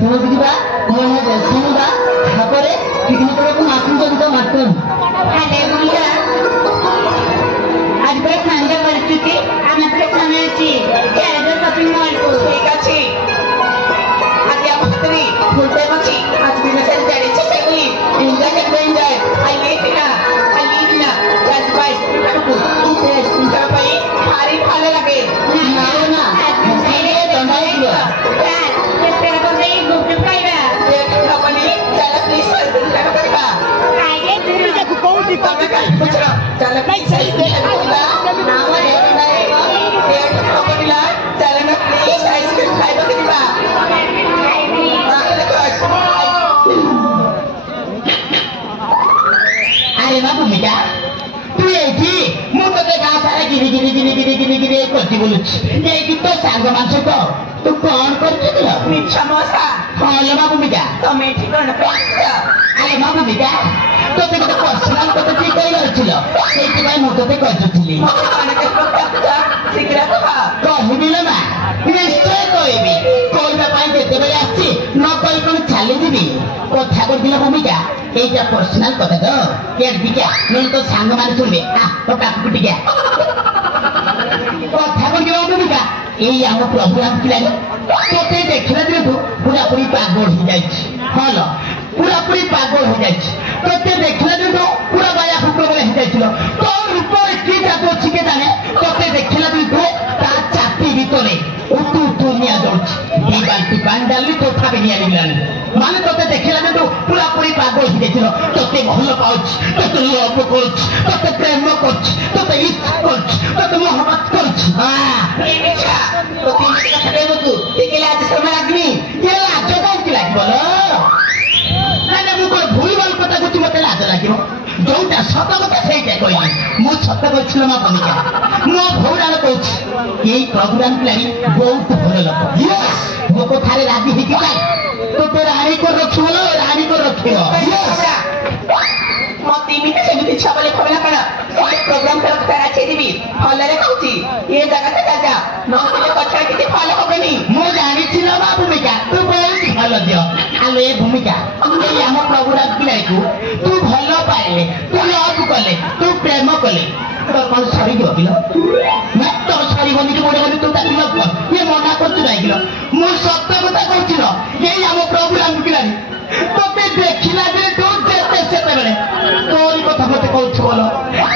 বুঝবা মনে শুনবা তারপরে পিকনিক করবো মাতৃ জড়িত মাত্র आज पर संध्या परिस्थिती आमच्या खाण्याची शॉपिंग मॉल ठीक आहे आज या भक्तरी फुलते मची आज दिवसात जाण्याची सगळी एन्जॉय आली तिला आज बाय तुमच्या पायी भारी खायला लागेल ना अरे ना भूमिका तू एठी मु तते गाँ सारा गिरी करती बोलुछ एठी तो सांग मानस को तू कौन करती दिलो मिच्छा मसा हां ले ना भूमिका तमे ठीक न पैसा अरे ना भूमिका तो ते को पर्सनल को तो ठीक कइल छिलो एठी भाई मु तते कहजुथिली शीघ्र कहबिले ना निश्चय कहबी कोइबा पाई देते बेले आछि न कहि कोन छाली दिबी कथा कर दिला भूमिका एटा पर्सनल कथा तो केट बिका नहीं तो सांग माने सुनबे आ तो काकु टिका कथा कर दिला भूमिका एई हम प्रभु राम किलानी तोते देखला दिन तू पूरा पूरी पागल हो जाई छी हालो पूरा पूरी पागल हो जाई छी तोते देखला दिन तू पूरा बाया फुकरो बोले हो जाई छिलो तो रूप की जातो छी के जाने तोते देखला दिन तू ता छाती ভিতরে उतु निया जाउछ दी बाल्टी पानी डाली तो थाबे निया निलानी माने तोते देखला दिन तू पूरा पूरी पागल हो जाई छिलो तोते भलो पाउछ तोते लव करछ तोते प्रेम करछ तोते इच्छा करछ तोते मोहब्बत करछ हां ए मिच्छा तो तीन কথা দেব তু একেলা আজ সময় লাগনি ये लाज काहे लाग बोलो ना मु को भूल भाल कथा गुची मते लाज लागियो जोटा सत कथा सेटा कहिली मु सत कहछिलो मा भूमिका मो भौराल कहछ एई प्रोग्राम प्लान बहुत भलो लोक यस मो को थारे राजी हिकी जाय तो तो रानी को रखियो रानी को रखियो यस मते मिते सेमिति छबले खबला कण से प्रोग्राम कर करा छे दिबी हलरे कहूची ये जगह से जा न होले कथा किती फॉलो होबेनी मु जानि छिलो मा भूमिका तू बहुत भलो दियो आलो ए भूमिका एई हम प्रोग्राम प्लान को तू भलो पाइले तू लव कले तू प्रेम कले तो कौन सरी गयो किलो मैं तो सरी बनी के बोले तू ता किलो ये मना करतु नाही किलो मु सत्य कथा कहछिलो एई हम प्रोग्राम प्लान तोते देखिला जे तू जेते सेते बेले तोरी कथा मते कहछ बोलो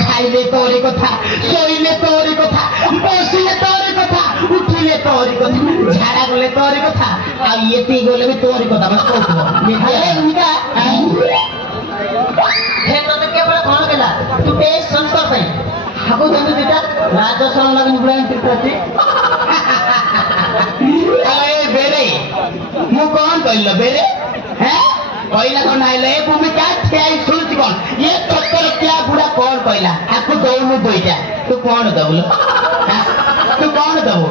खाइले तोरी कथा सोइले तोरी कथा बसिले तोरी कथा उठिले तोरी कथा झाड़ा गले तोरी कथा आ येती गले भी तोरी कथा बस कहछ अरे उनका हे तो केवल कोन गेला तू बेस संस्कार पई हाको जनु दिटा राजस्थान लगन बुलान तिरती अरे बेरे मु कोन कइल बेरे हैं कहला कोन आइले भूमिका ठेई सुनछि कोन ये चक्कर क्या बुढ़ा कोन कहला आकु दोनु दोइटा तू कोन दबलो तू कोन दबो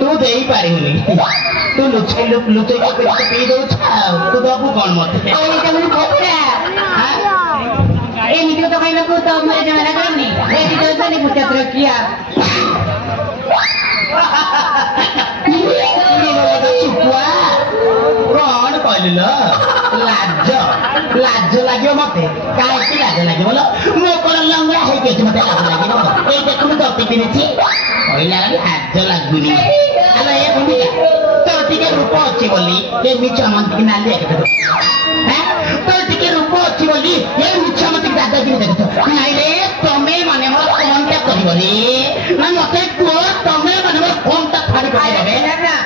तू देई पारिबनी तू लुचै के पी दो तू दबु कोन मत ए तमन कोठा ए निकलो तो कहला को तो मरे जमाना करनी ए तो तने पुत्र किया चुपुआ कौन कहल लाज लाज लगे मते कहीं लाज लगे बोलो मो कौन लंगड़ा है मत लाज लगे ये देखो दती पिन्ही कहला लाज लगुनि हेलो ये भूमिका तोर टिके रूप अच्छी बोली ये मिछ मंत्री नाली तोर टिके रूप अच्छी बोली ये मिछ मंत्री दादागिरी देख नहीं रे तमे माने मोर फोन टा करिब रे ना मते को तमे माने मोर फोन टा फाड़ी कर देबे ना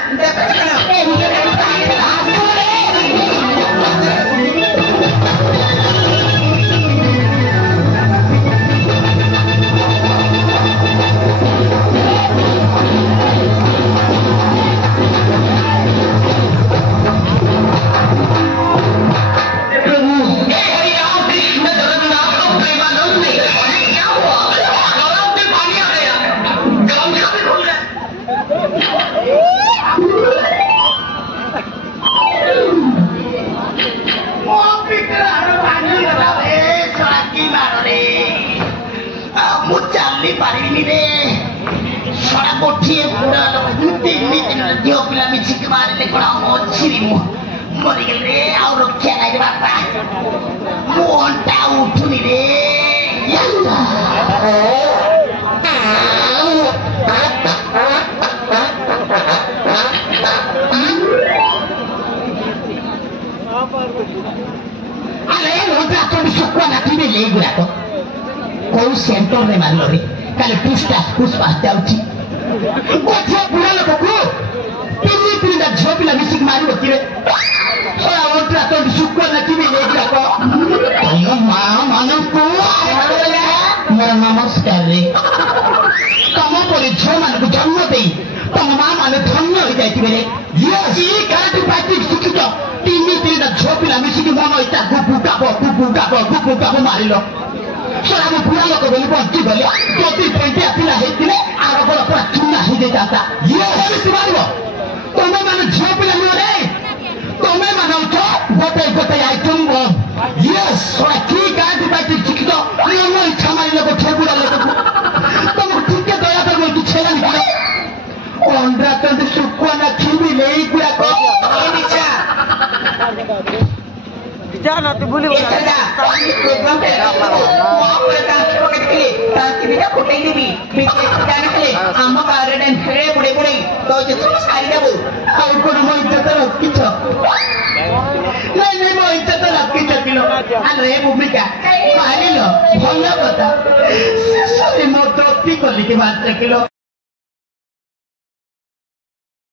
ए पारिनी रे सड़ा कोठी पूरा तीन दिन दियो पिला मिछि के मारे ले कोड़ा मोछिरी मु मरिगल रे आउ रक्षा नहीं बापा मोंटा उठुनी रे याल्ला अरे रोटा तो सुक्वा नाथी में ले गुरा तो कोई सेंटर रे मारलो रे काले पुष्टा पुष्पा जाउची गोछे बुढ़ा लोक को तिनी तिनी दा झोप ला मिसिक मारू होती रे सोया रोटा तो सुक्वा नाथी में ले गुरा को तम मां मानन को मेरा नमस्कार रे तम परे झो मान को जन्म देई तम मां माने धन्य हो जाई रे यस ई काटी पाटी शिखित तिनी तिनी दा झोप ला मिसिक मन इता गुपुगाबो मारिलो सोया मो बुढ़ा लोक बोली बंची गले जति पेंटिया पिला हेतिले आरो बड़ पूरा चुना हो जाता यस मारिबो तमे माने झो पिला न रे तमे माने उठो गोटे आइटम बम यस सोया की काटी पाटी शिखित मन इच्छा मारिलो को ठेबुरा लोक तुम ठीक के दया कर मोर छेला निकालो ओंड्रा तो सुक्वा ना खिबी लेई गुरा को ए निचा जाना तू भूली ये चला प्रोग्राम पे वहां पर डांस पकड़ के डांस की भी फोटो दी भी पीछे जाने के लिए हम बाहर डांस करे बुढ़े तो जो सारी दबो ଆଉ କୋଉ ମୋ ଇଜ୍ଜତ ରଖିଛ ନାଇଁ ମୋ ଇଜ୍ଜତ ରଖିଛ କିଲୋ ଆରେ ଭୂମିକା ମାରିଲ ଭଲ କଥା ଶେଷରେ ମୋ ଦୋସ୍ତି କଲି କି ମାତ୍ର କିଲୋ